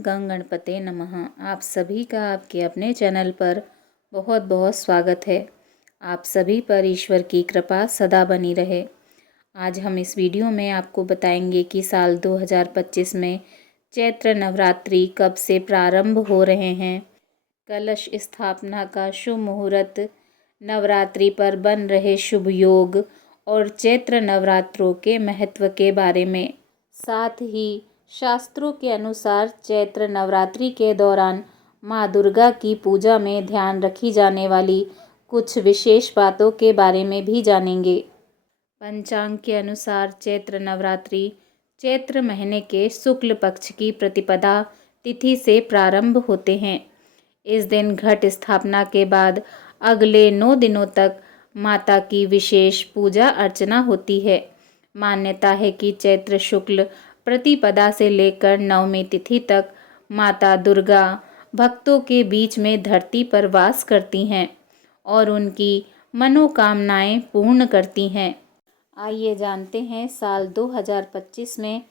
गं गणपते नमः। आप सभी का आपके अपने चैनल पर बहुत बहुत स्वागत है। आप सभी पर ईश्वर की कृपा सदा बनी रहे। आज हम इस वीडियो में आपको बताएंगे कि साल 2025 में चैत्र नवरात्रि कब से प्रारंभ हो रहे हैं, कलश स्थापना का शुभ मुहूर्त, नवरात्रि पर बन रहे शुभ योग और चैत्र नवरात्रों के महत्व के बारे में। साथ ही शास्त्रों के अनुसार चैत्र नवरात्रि के दौरान माँ दुर्गा की पूजा में ध्यान रखी जाने वाली कुछ विशेष बातों के बारे में भी जानेंगे। पंचांग के अनुसार चैत्र नवरात्रि चैत्र महीने के शुक्ल पक्ष की प्रतिपदा तिथि से प्रारंभ होते हैं। इस दिन घट स्थापना के बाद अगले 9 दिनों तक माता की विशेष पूजा अर्चना होती है। मान्यता है कि चैत्र शुक्ल प्रतिपदा से लेकर नवमी तिथि तक माता दुर्गा भक्तों के बीच में धरती पर वास करती हैं और उनकी मनोकामनाएं पूर्ण करती हैं। आइए जानते हैं साल 2025 में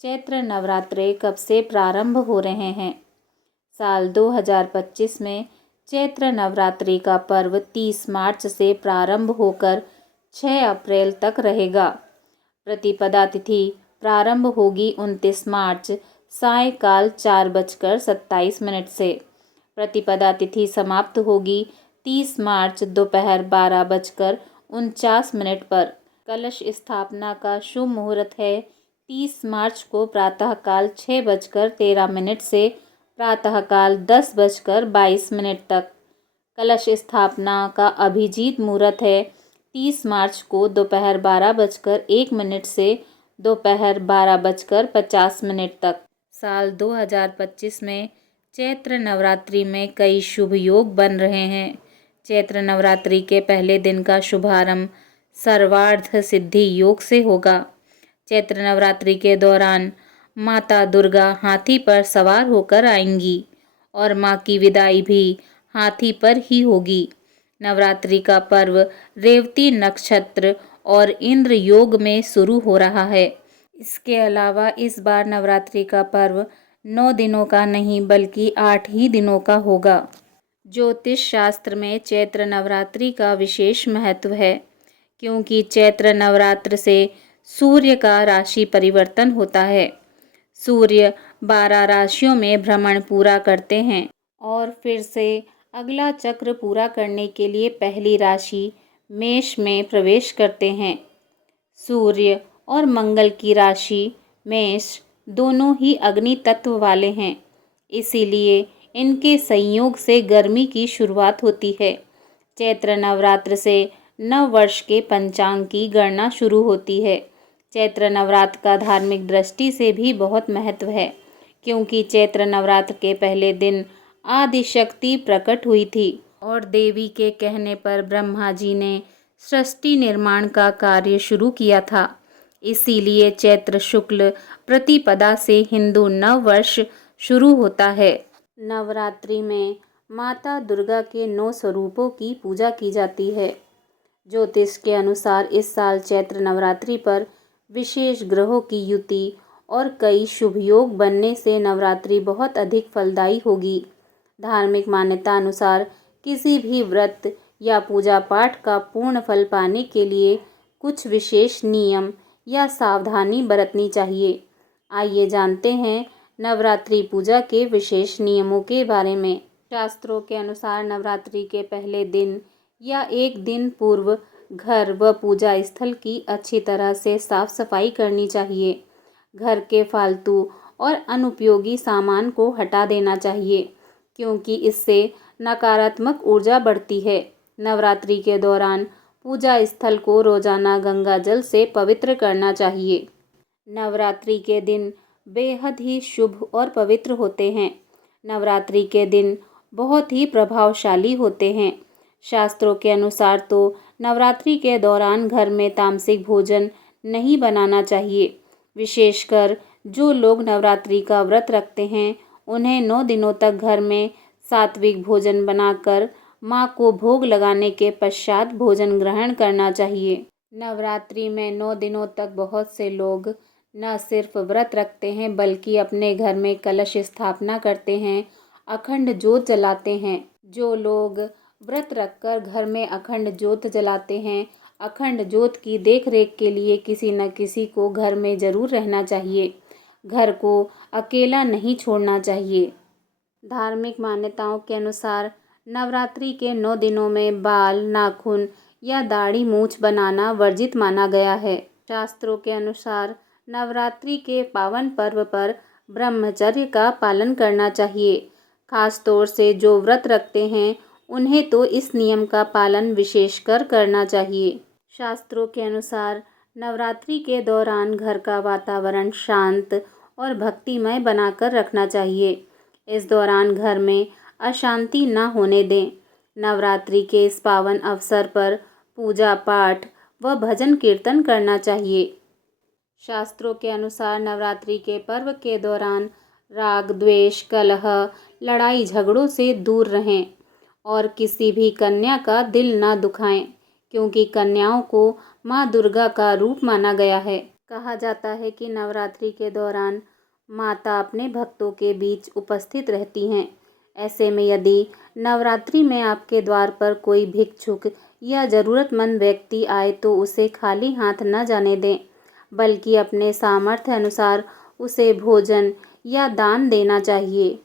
चैत्र नवरात्रे कब से प्रारंभ हो रहे हैं। साल 2025 में चैत्र नवरात्रि का पर्व 30 मार्च से प्रारंभ होकर 6 अप्रैल तक रहेगा। प्रतिपदा तिथि प्रारंभ होगी 29 मार्च सायंकाल 4:27 से। प्रतिपदा तिथि समाप्त होगी 30 मार्च दोपहर 12:49 पर। कलश स्थापना का शुभ मुहूर्त है 30 मार्च को प्रातःकाल 6:13 से प्रातःकाल 10:22 तक। कलश स्थापना का अभिजीत मुहूर्त है 30 मार्च को दोपहर 12:01 से दोपहर 12:50 तक। साल 2025 में चैत्र नवरात्रि में कई शुभ योग बन रहे हैं। चैत्र नवरात्रि के पहले दिन का शुभारंभ सर्वार्थ सिद्धि योग से होगा। चैत्र नवरात्रि के दौरान माता दुर्गा हाथी पर सवार होकर आएंगी और माँ की विदाई भी हाथी पर ही होगी। नवरात्रि का पर्व रेवती नक्षत्र और इंद्र योग में शुरू हो रहा है। इसके अलावा इस बार नवरात्रि का पर्व 9 दिनों का नहीं बल्कि 8 ही दिनों का होगा। ज्योतिष शास्त्र में चैत्र नवरात्रि का विशेष महत्व है क्योंकि चैत्र नवरात्र से सूर्य का राशि परिवर्तन होता है। सूर्य 12 राशियों में भ्रमण पूरा करते हैं और फिर से अगला चक्र पूरा करने के लिए पहली राशि मेष में प्रवेश करते हैं। सूर्य और मंगल की राशि मेष दोनों ही अग्नि तत्व वाले हैं, इसीलिए इनके संयोग से गर्मी की शुरुआत होती है। चैत्र नवरात्र से नव वर्ष के पंचांग की गणना शुरू होती है। चैत्र नवरात्र का धार्मिक दृष्टि से भी बहुत महत्व है क्योंकि चैत्र नवरात्र के पहले दिन आदिशक्ति प्रकट हुई थी और देवी के कहने पर ब्रह्मा जी ने सृष्टि निर्माण का कार्य शुरू किया था। इसीलिए चैत्र शुक्ल प्रतिपदा से हिंदू नव वर्ष शुरू होता है। नवरात्रि में माता दुर्गा के 9 स्वरूपों की पूजा की जाती है। ज्योतिष के अनुसार इस साल चैत्र नवरात्रि पर विशेष ग्रहों की युति और कई शुभ योग बनने से नवरात्रि बहुत अधिक फलदायी होगी। धार्मिक मान्यता अनुसार किसी भी व्रत या पूजा पाठ का पूर्ण फल पाने के लिए कुछ विशेष नियम या सावधानी बरतनी चाहिए। आइए जानते हैं नवरात्रि पूजा के विशेष नियमों के बारे में। शास्त्रों के अनुसार नवरात्रि के पहले दिन या एक दिन पूर्व घर व पूजा स्थल की अच्छी तरह से साफ सफाई करनी चाहिए। घर के फालतू और अनुपयोगी सामान को हटा देना चाहिए क्योंकि इससे नकारात्मक ऊर्जा बढ़ती है। नवरात्रि के दौरान पूजा स्थल को रोजाना गंगा जल से पवित्र करना चाहिए। नवरात्रि के दिन बेहद ही शुभ और पवित्र होते हैं। नवरात्रि के दिन बहुत ही प्रभावशाली होते हैं। शास्त्रों के अनुसार तो नवरात्रि के दौरान घर में तामसिक भोजन नहीं बनाना चाहिए। विशेषकर जो लोग नवरात्रि का व्रत रखते हैं उन्हें 9 दिनों तक घर में सात्विक भोजन बनाकर माँ को भोग लगाने के पश्चात भोजन ग्रहण करना चाहिए। नवरात्रि में 9 दिनों तक बहुत से लोग न सिर्फ व्रत रखते हैं बल्कि अपने घर में कलश स्थापना करते हैं, अखंड ज्योत जलाते हैं। जो लोग व्रत रखकर घर में अखंड ज्योत जलाते हैं, अखंड ज्योत की देखरेख के लिए किसी न किसी को घर में ज़रूर रहना चाहिए। घर को अकेला नहीं छोड़ना चाहिए। धार्मिक मान्यताओं के अनुसार नवरात्रि के 9 दिनों में बाल, नाखून या दाढ़ी मूछ बनाना वर्जित माना गया है। शास्त्रों के अनुसार नवरात्रि के पावन पर्व पर ब्रह्मचर्य का पालन करना चाहिए। खास तौर से जो व्रत रखते हैं उन्हें तो इस नियम का पालन विशेषकर करना चाहिए। शास्त्रों के अनुसार नवरात्रि के दौरान घर का वातावरण शांत और भक्तिमय बनाकर रखना चाहिए। इस दौरान घर में अशांति न होने दें। नवरात्रि के इस पावन अवसर पर पूजा पाठ व भजन कीर्तन करना चाहिए। शास्त्रों के अनुसार नवरात्रि के पर्व के दौरान राग, द्वेष, कलह, लड़ाई झगड़ों से दूर रहें और किसी भी कन्या का दिल न दुखाएं, क्योंकि कन्याओं को माँ दुर्गा का रूप माना गया है। कहा जाता है कि नवरात्रि के दौरान माता अपने भक्तों के बीच उपस्थित रहती हैं। ऐसे में यदि नवरात्रि में आपके द्वार पर कोई भिक्षुक या ज़रूरतमंद व्यक्ति आए तो उसे खाली हाथ न जाने दें, बल्कि अपने सामर्थ्य अनुसार उसे भोजन या दान देना चाहिए।